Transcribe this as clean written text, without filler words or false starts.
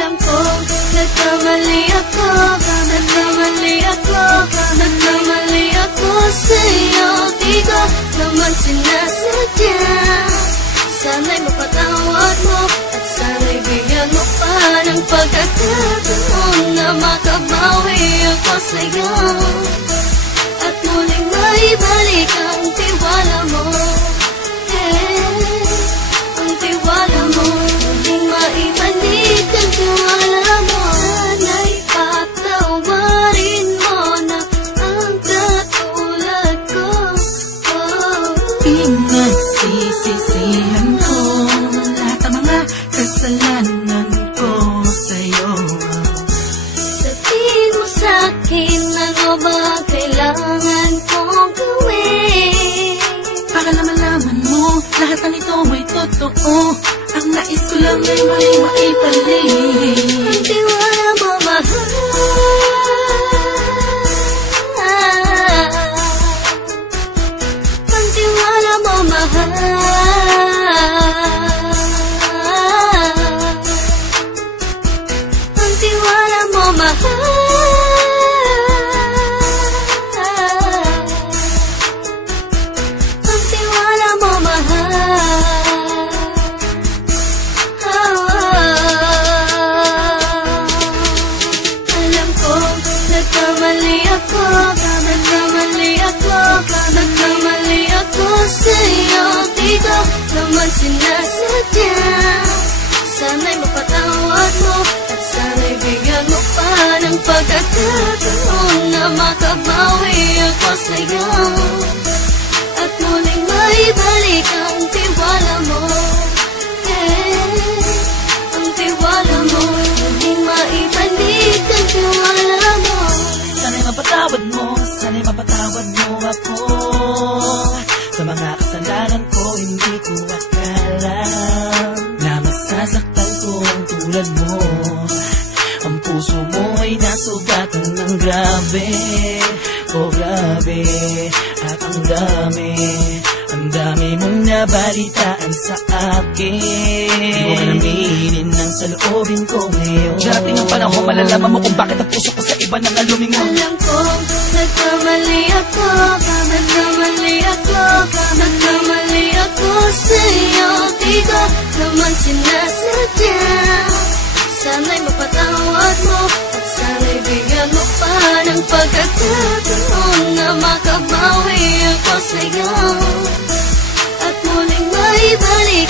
Alam ko, nagkamali ako, nagkamali ako, nagkamali ako sa'yo. Di ko naman sinasadya. Sana'y mapatawad mo at sana'y bigyan mo pa ng pagkakataon na makabawi ako sa'yo at muling maibalik ang tiwala mo. Ang tiwala mo, muling maibalik ang tiwala mo. Sana'y patawarin mo na ang katulad ko. Pinagsisisihan ko lahat ang mga kasalanan ko sa'yo. Sabihin mo sa'kin ano ba kailangan kong gawin Para malaman mo lahat ng ito ay totoo. Ang nais ko lang ay may maibalik ang tiwala mo, mahal. Ang tiwala mo, mahal. Ang tiwala mo, mahal. Ang tiwala mo, mahal. Alam ko, nagkamali ako, nagkamali ako, nagkamali ako sa'yo. Di ko naman sinasadya. Sana'y mapatawad mo at sana'y bigyan mo pa ng pagkakataon na makabawi ako sa'yo at muling maibalik ang tiwala mo. Ang tiwala mo, muling maibalik ang tiwala mo. Sana'y mapatawad mo, sana'y mapatawad mo ako sa mga kasalanan ko. Hindi ko akala na masasaktan ko ang tulad mo. Ang puso mo ay nasugatan ng grabe, oh grabe. At ang dami mong nabalitaan sa akin. Di ko man aminin ng saloobin ko ngayon. Darating ang panahon, malalaman mo kung bakit ang puso ko sa iba nang alumingon. Alam ko, nagkamali ako, nagkamali ako, nagkamali ako sa'yo. Di ko naman sinasadya. Sana'y mapatawad mo at sana'y bigyan mo pa ng pagkakataon na makabawi ako sa'yo at muling maibalik